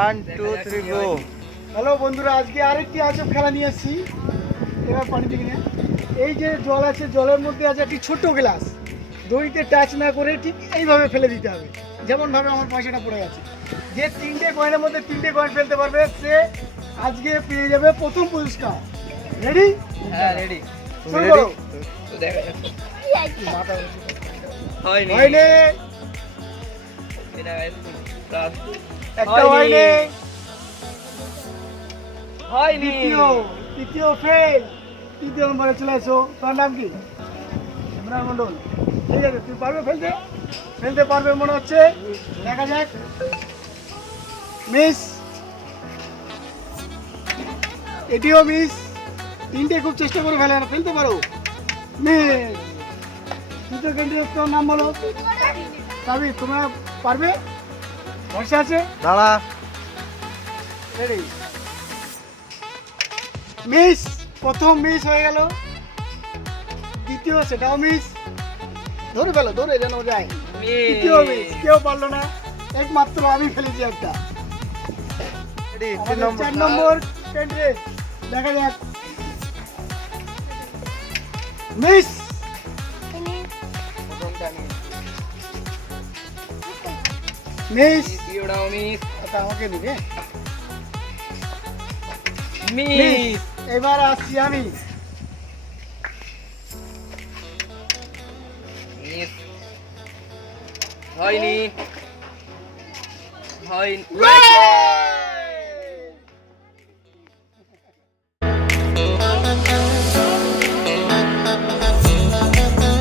1 2 3 গো। Hello বন্ধুরা, আজকে আরেকটি আজব খেলা নিয়ে এসেছি। এবার পানি দিবি না। এই যে জল আছে, জলের মধ্যে আছে একটি ছোট্ট গ্লাস। দড়িতে টাচ না করে ঠিক এইভাবে ফেলে দিতে হবে, যেমনভাবে আমার পয়সাটা পড়ে গেছে। যে 3টে কয়েনের মধ্যে 3টে কয়েন ফেলতে পারবে সে আজকে পেয়ে যাবে প্রথম পুরস্কার। রেডি? হ্যাঁ রেডি। শুরু করো। তো দেখা যাক। মাথা হয়নি। হয়নি, এটা প্লাস একটা হয়নি, হয়নি। তৃতীয় ফেল। তৃতীয় নম্বরে চলে এসো। তোমার নাম কি? ইমরান মন্ডল। ঠিক আছে, তুই পারবে ফেলতে? ফেলতে পারবে মনে হচ্ছে, দেখা যাক। মিস, এটিও মিস। 3টে খুব চেষ্টা করে ফেলতে পারো। মিস। তৃতীয় ক্যান্ডিডেট নাম বলো। সাবি, তোমরা পারবে? ভরসা আছে? দাঁড়া। রেডি? মিস, প্রথম মিস হয়ে গেল। দ্বিতীয়, সেটাও মিস। ধরে ফেলো, ধরে যেন যায়। তৃতীয় মিস, কেউ পারলো না, একমাত্র আমি ফেলেছি একটা। রেডি 3 আমাদের নম্বর। 4 নম্বর ক্যান্ডিডেট, দেখা যাক। মিস, প্রথমটা আমি মিস। দ্বিতীয়টাও মিস। আচ্ছা, আমাকে দিবে। মিস। এবার আসছি আমি। মিস। হয়নি। হয়নি। Yes!